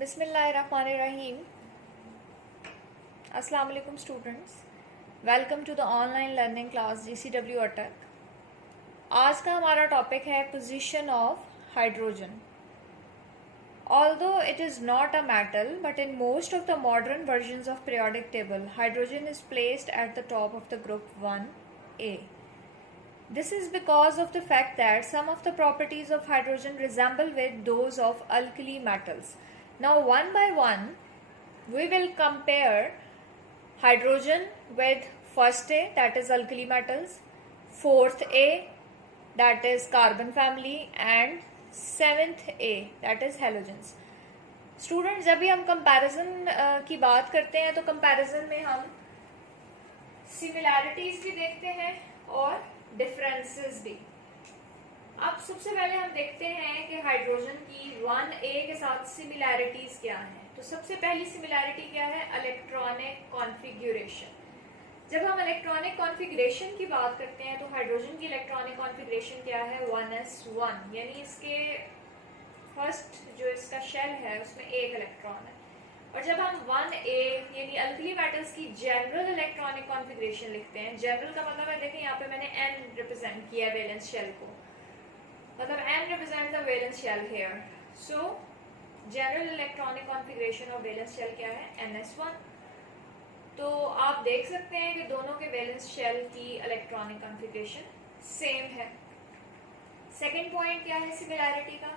Bismillahirrahmanirrahim. Assalamu alaikum students. Welcome to the online learning class GCW Attock. आज का हमारा topic है position of hydrogen. Although it is not a metal, but in most of the modern versions of periodic table, hydrogen is placed at the top of the group 1A. This is because of the fact that some of the properties of hydrogen resemble with those of alkali metals. Now, one by one, we will compare hydrogen with first A, that is alkali metals, fourth A, that is carbon family, and seventh A, that is halogens. Student, जब भी हम comparison की बात करते हैं तो comparison में हम सिमिलैरिटीज भी देखते हैं और डिफरेंसेस भी। अब सबसे पहले हम देखते हैं कि हाइड्रोजन की 1A के साथ सिमिलैरिटीज क्या हैं। तो सबसे पहली सिमिलैरिटी क्या है? Electronic configuration. जब हम इलेक्ट्रॉनिक कॉन्फ़िगरेशन की बात करते हैं तो हाइड्रोजन की इलेक्ट्रॉनिक कॉन्फ़िगरेशन क्या है? 1s1, यानी इसके फर्स्ट जो इसका शेल है उसमें एक इलेक्ट्रॉन है। और जब हम 1A यानी अल्कली मेटल्स की जनरल इलेक्ट्रॉनिक कॉन्फ़िगरेशन लिखते हैं, जनरल का मतलब है, देखें यहाँ पे मैंने N रिप्रेजेंट किया वैलेंस शेल को, मतलब N represent the valence shell here. So general electronic configuration of valence shell क्या है? NS1। तो आप देख सकते हैं कि दोनों के वैलेंस शेल की इलेक्ट्रॉनिक कॉन्फ़िगरेशन सेम है। सेकेंड पॉइंट क्या है सिमिलैरिटी का?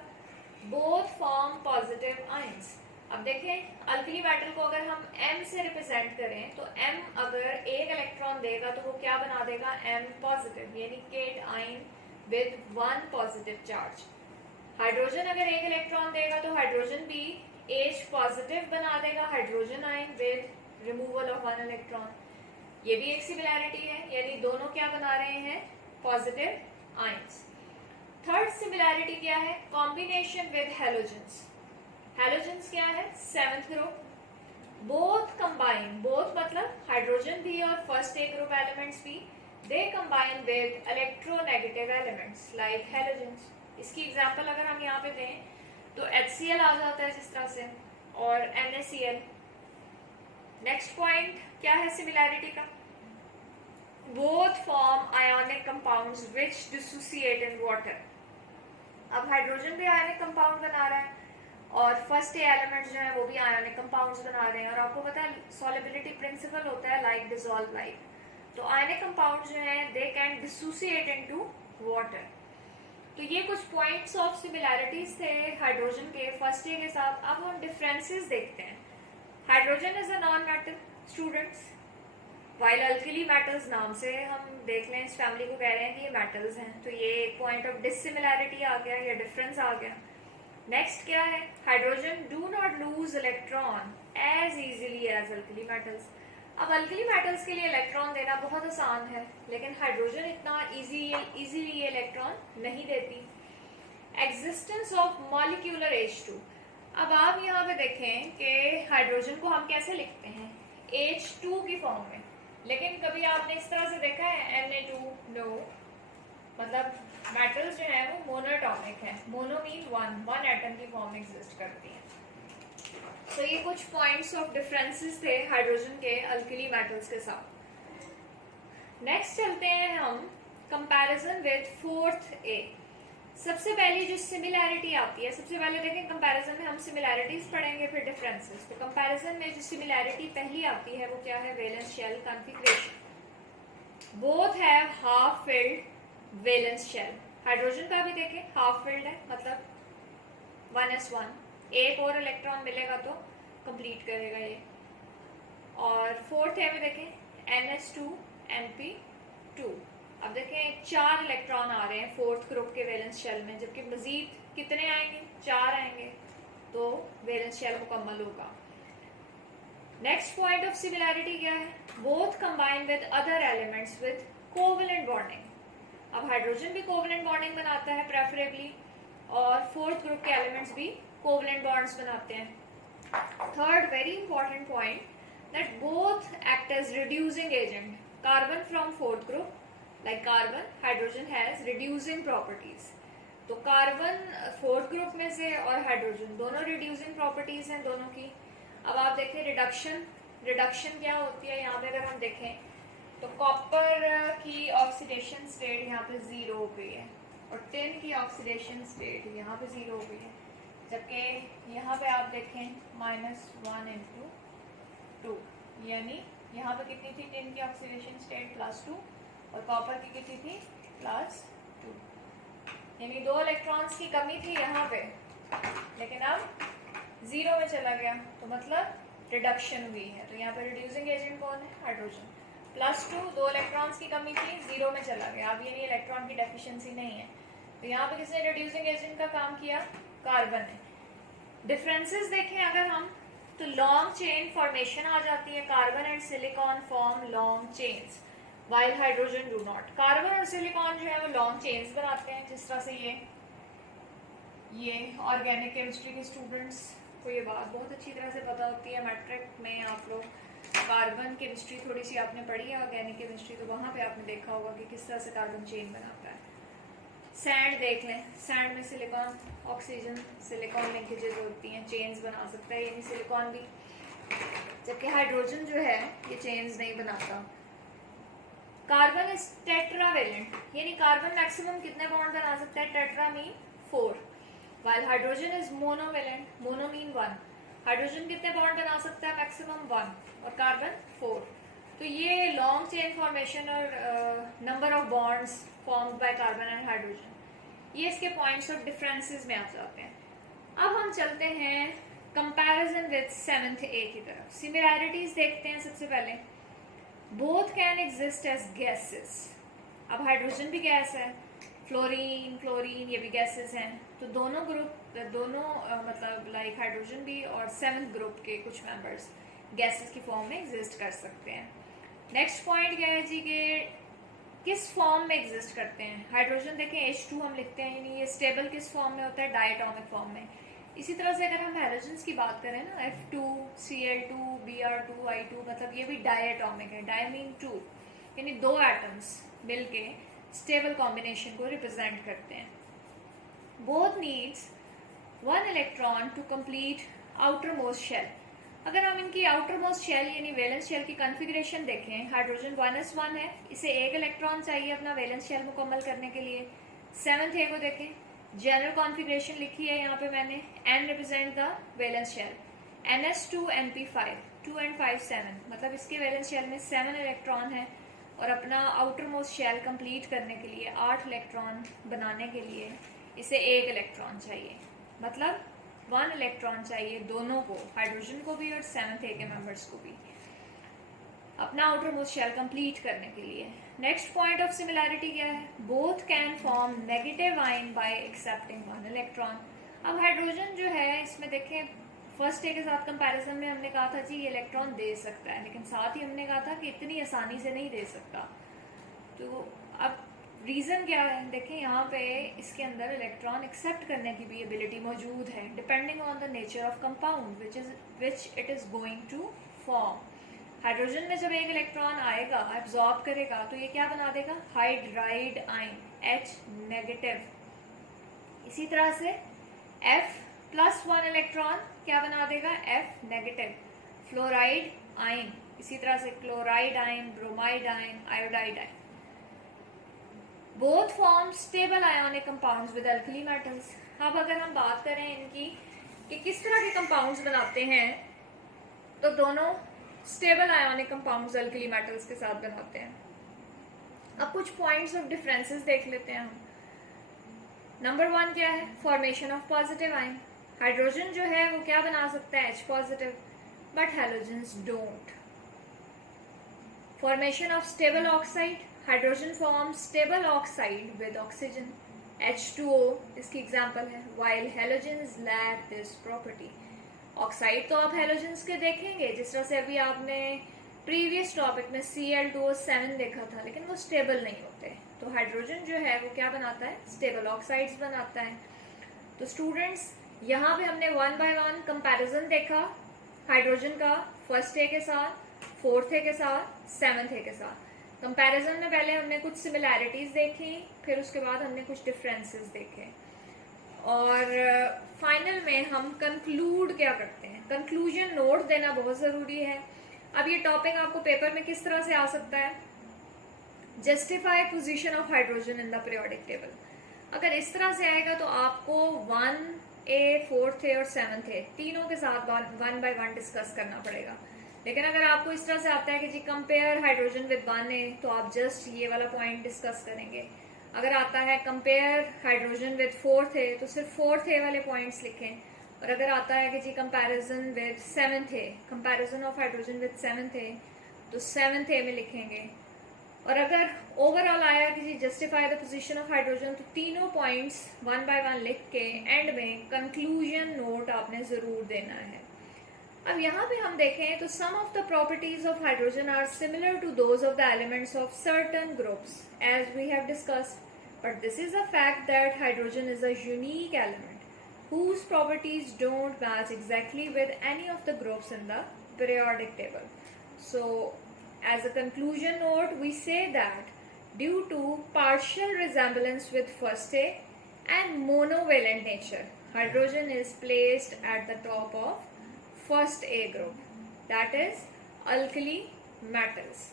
Both form positive ions. अब देखें, अल्कली मेटल को अगर हम M से रिप्रेजेंट करें तो M अगर एक इलेक्ट्रॉन देगा तो वो क्या बना देगा? M पॉजिटिव, यानी cation with 1 positive charge. Hydrogen अगर एक इलेक्ट्रॉन देगा तो हाइड्रोजन भी H पॉजिटिव बना देगा, hydrogen ion with removal of 1 electron. ये भी एक सिमिलैरिटी है, यानी दोनों क्या बना रहे हैं? Positive ions. थर्ड सिमिलैरिटी क्या है? Combination with halogens. हैलोजेंस क्या है? Seventh group. Both combine, both मतलब हाइड्रोजन भी और फर्स्ट ए ग्रुप एलिमेंट्स भी, they combine with electronegative elements like halogens. इसकी एग्जांपल अगर हम यहाँ पे दें तो HCl आ जाता है जिस तरह से, और NaCl। नेक्स्ट पॉइंट क्या है सिमिलैरिटी का? Both form ionic compounds which dissociate in water. अब हाइड्रोजन भी आयोनिक कंपाउंड बना रहा है और फर्स्ट ए एलिमेंट्स जो है वो भी आयोनिक कंपाउंड्स बना रहे हैं, और आपको पता है सॉलिबिलिटी प्रिंसिपल होता है लाइक डिसॉल्व लाइक। तो आयोनिक कंपाउंड जो है they can dissociate into water. तो ये कुछ पॉइंट्स ऑफ सिमिलैरिटीज थे हाइड्रोजन के फर्स्ट ए के साथ। अब हम डिफरेंसेस देखते हैं। Hydrogen is a non metal students, while alkali metals, नाम से हम देख लें इस फैमिली को कह रहे हैं कि ये मेटल्स हैं, तो ये एक पॉइंट ऑफ डिसिमिलैरिटी आ गया या डिफरेंस आ गया। नेक्स्ट क्या है? Hydrogen do not lose electron as easily as alkali metals. अब अल्कली मेटल्स के लिए इलेक्ट्रॉन देना बहुत आसान है, लेकिन हाइड्रोजन इतना इजीली ये इलेक्ट्रॉन नहीं देती। Existence of molecular H2। अब आप यहाँ पे देखें कि हाइड्रोजन को हम कैसे लिखते हैं? H2 की फॉर्म में, लेकिन कभी आपने इस तरह से देखा है Na2? नो। मतलब मेटल्स जो है वो मोनोटॉमिक है। मोनो मीन वन एटम की फॉर्म में एग्जिस्ट करती है। तो ये कुछ पॉइंट्स ऑफ डिफरेंसेस थे हाइड्रोजन के अल्कली मेटल्स के साथ। नेक्स्ट चलते हैं हम कंपैरिजन विद फोर्थ ए। सबसे पहली जो सिमिलैरिटी आती है, सबसे पहले देखें कंपैरिजन में हम सिमिलैरिटीज पढ़ेंगे फिर डिफरेंसेस। तो कंपैरिजन में जो सिमिलैरिटी पहली आती है वो क्या है? Valence shell configuration. Both have half filled valence shell. Hydrogen का भी देखें हाफ फिल्ड है, मतलब 1s1, एक और इलेक्ट्रॉन मिलेगा तो कंप्लीट करेगा ये। और फोर्थ है में देखें NS2 NP2। अब देखें 4 इलेक्ट्रॉन आ रहे हैं फोर्थ ग्रुप के वैलेंस शेल में, जबकि मजीद कितने आएंगे? 4 आएंगे, तो वैलेंस शेल मुकम्मल होगा। नेक्स्ट पॉइंट ऑफ सिमिलैरिटी क्या है? Both combine with other elements with covalent bonding. अब हाइड्रोजन भी कोवेलेंट बॉन्डिंग बनाता है प्रेफरेबली, और फोर्थ ग्रुप के एलिमेंट्स भी कोवेलेंट बॉन्ड्स बनाते हैं। Third very important point, that both act as reducing agent. Carbon from fourth group, like carbon, hydrogen has reducing properties, तो कार्बन फोर्थ ग्रुप में से और हाइड्रोजन दोनों रिड्यूसिंग प्रॉपर्टीज हैं दोनों की। अब आप देखें रिडक्शन, रिडक्शन क्या होती है यहाँ पे अगर हम देखें तो कॉपर की ऑक्सीडेशन स्टेट यहाँ पे 0 हो गई है और टिन की ऑक्सीडेशन स्टेट यहाँ पे 0 हो गई है, जबकि यहाँ पे आप देखें -1 × 2, यानी यहाँ पे कितनी थी टिन की ऑक्सीडेशन स्टेट +2 और कॉपर की कितनी थी +2, यानी 2 इलेक्ट्रॉन्स की कमी थी यहाँ पे, लेकिन अब 0 में चला गया, तो मतलब रिडक्शन हुई है। तो यहाँ पे रिड्यूसिंग एजेंट कौन है? हाइड्रोजन। +2, 2 इलेक्ट्रॉन्स की कमी थी, 0 में चला गया, अब ये नहीं इलेक्ट्रॉन की डेफिशिएंसी नहीं है। तो यहाँ पे किसने रिड्यूसिंग एजेंट का काम किया? कार्बन ने। डिफरेंसेस देखें अगर हम, तो लॉन्ग चेन फॉर्मेशन आ जाती है, carbon and silicon form long chains while hydrogen do not. Carbon और सिलिकॉन जो है वो लॉन्ग चेन्स बनाते हैं, जिस तरह से ये ऑर्गेनिक केमिस्ट्री के स्टूडेंट्स को ये बात बहुत अच्छी तरह से पता होती है। मैट्रिक में आप लोग कार्बन केमिस्ट्री थोड़ी सी आपने पढ़ी है, ऑर्गेनिक केमिस्ट्री, तो वहाँ पे आपने देखा होगा कि किस तरह से कार्बन चेन बनाता है। सैंड देख लें, सैंड में सिलिकॉन ऑक्सीजन सिलिकॉन लिंकेजेस होती हैं, चेन्स बना सकता है, यानी सिलिकॉन भी, जबकि हाइड्रोजन जो है ये चेन्स नहीं बनाता। कार्बन इज टेट्रावेलेंट, यानी कार्बन मैक्सिमम कितने बॉन्ड बना सकता है? Tetra mean 4, while hydrogen is monovalent, mono mean 1। Hydrogen कितने बॉन्ड बना सकता है? मैक्सिमम 1 और कार्बन 4। तो ये लॉन्ग चेन फॉर्मेशन और number of bonds formed by carbon and hydrogen, ये इसके पॉइंट्स ऑफ डिफरेंसेस में आ जाते हैं। अब हम चलते हैं कंपैरिजन विद 7th A की तरफ। सिमिलैरिटीज देखते हैं सबसे पहले। Both can exist as gases, अब हाइड्रोजन भी गैस है, फ्लोरीन क्लोरीन ये भी गैसेस हैं, तो दोनों ग्रुप मतलब लाइक हाइड्रोजन भी और 7th ग्रुप के कुछ मेंबर्स गैसेस की फॉर्म में एग्जिस्ट कर सकते हैं। नेक्स्ट पॉइंट क्या है जी कि किस फॉर्म में एग्जिस्ट करते हैं। हाइड्रोजन देखें H2 हम लिखते हैं, यानी ये स्टेबल किस फॉर्म में होता है? डायटोमिक फॉर्म में। इसी तरह से अगर हम हैलोजेंस की बात करें ना, F2 Cl2 Br2 I2, मतलब ये भी डायटोमिक है, डाई मीन 2, यानी 2 एटम्स मिलके स्टेबल कॉम्बिनेशन को रिप्रेजेंट करते हैं। Both needs 1 electron to complete outermost shell. अगर हम इनकी आउटर मोस्ट शेल यानी वैलेंस शेल की कॉन्फ़िगरेशन देखें, हाइड्रोजन 1s1 है, इसे 1 इलेक्ट्रॉन चाहिए अपना वैलेंस शेल मुकम्मल करने के लिए। 7th A को देखें, जनरल कॉन्फ़िगरेशन लिखी है यहाँ पे मैंने, N represent the valence shell, NS2 NP5 2 and 5 7, मतलब इसके वैलेंस शेल में 7 इलेक्ट्रॉन है और अपना आउटर मोस्ट शेल कंप्लीट करने के लिए 8 इलेक्ट्रॉन बनाने के लिए इसे 1 इलेक्ट्रॉन चाहिए, मतलब 1 इलेक्ट्रॉन चाहिए दोनों को, हाइड्रोजन को भी और 7th A के मेंबर्स को भी, अपना आउटर मोस्ट शेल कंप्लीट करने के लिए। नेक्स्ट पॉइंट ऑफ सिमिलैरिटी क्या है? Both can form negative ion bye accepting 1 electron. अब हाइड्रोजन जो है इसमें देखें, फर्स्ट A के साथ कंपैरिजन में हमने कहा था जी ये इलेक्ट्रॉन दे सकता है, लेकिन साथ ही हमने कहा था कि इतनी आसानी से नहीं दे सकता। तो अब रीज़न क्या है? देखें यहाँ पे इसके अंदर इलेक्ट्रॉन एक्सेप्ट करने की भी एबिलिटी मौजूद है, depending on the nature of compound which it is going to form. Hydrogen में जब 1 इलेक्ट्रॉन आएगा, एब्जॉर्ब करेगा, तो ये क्या बना देगा? Hydride ion, H negative. इसी तरह से F+1 इलेक्ट्रॉन क्या बना देगा? F negative. फ्लोराइड आयन, इसी तरह से chloride ion, bromide ion, iodide ion. Both form stable ionic compounds with alkali metals. अब अगर हम बात करें इनकी कि किस तरह के कंपाउंड्स बनाते हैं, तो दोनों stable ionic compounds alkali metals के साथ बनाते हैं। अब कुछ पॉइंट्स ऑफ डिफरेंसेस देख लेते हैं हम। नंबर 1 क्या है? Formation of positive ion. Hydrogen जो है वो क्या बना सकता है? H positive, but halogens don't. Formation of stable oxide, hydrogen form stable oxide with oxygen, H2O इसकी एग्जांपल है, while halogens lack this property। Oxide तो आप हैलोजेंस के देखेंगे, जिस तरह से अभी आपने प्रीवियस टॉपिक में Cl2O7 देखा था, लेकिन वो स्टेबल नहीं होते। तो हाइड्रोजन जो है वो क्या बनाता है? स्टेबल ऑक्साइड्स बनाता है। तो स्टूडेंट्स यहाँ पे हमने 1 by 1 कंपैरिजन देखा हाइड्रोजन का फर्स्ट A के साथ, फोर्थ A के साथ, 7th A के साथ। कंपैरिजन में पहले हमने कुछ सिमिलैरिटीज देखी, फिर उसके बाद हमने कुछ डिफरेंसेस देखे। और फाइनल में हम कंक्लूड क्या करते हैं, कंक्लूजन नोट देना बहुत ज़रूरी है। अब ये टॉपिक आपको पेपर में किस तरह से आ सकता है, justify position of hydrogen in the periodic table. अगर इस तरह से आएगा तो आपको 1A, 4th और 7th तीनों के साथ 1 by 1 डिस्कस करना पड़ेगा। लेकिन अगर आपको इस तरह से आता है कि जी कंपेयर हाइड्रोजन विद 1A, तो आप जस्ट ये वाला पॉइंट डिस्कस करेंगे। अगर आता है कंपेयर हाइड्रोजन विद 4th तो सिर्फ 4th वाले पॉइंट्स लिखें। और अगर आता है कि जी comparison with 7th, comparison of hydrogen with 7th, तो 7th में लिखेंगे। और अगर ओवरऑल आया कि जी justify the position of hydrogen, तो तीनों पॉइंट्स 1 by 1 लिख के एंड में कंक्लूजन नोट आपने ज़रूर देना है। अब यहाँ पे हम देखें तो some of the properties of hydrogen are similar to those of the elements of certain groups as we have discussed, but this is a fact that hydrogen is a unique element whose properties don't match exactly with any of the groups in the periodic table. So, as a conclusion note, we say that due to partial resemblance with first A and monovalent nature, hydrogen is placed at the top of first A group, that is alkali metals.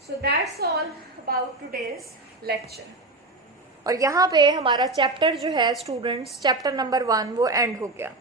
So that's all about today's lecture. और यहाँ पे हमारा chapter जो है students, chapter number 1 वो and हो गया।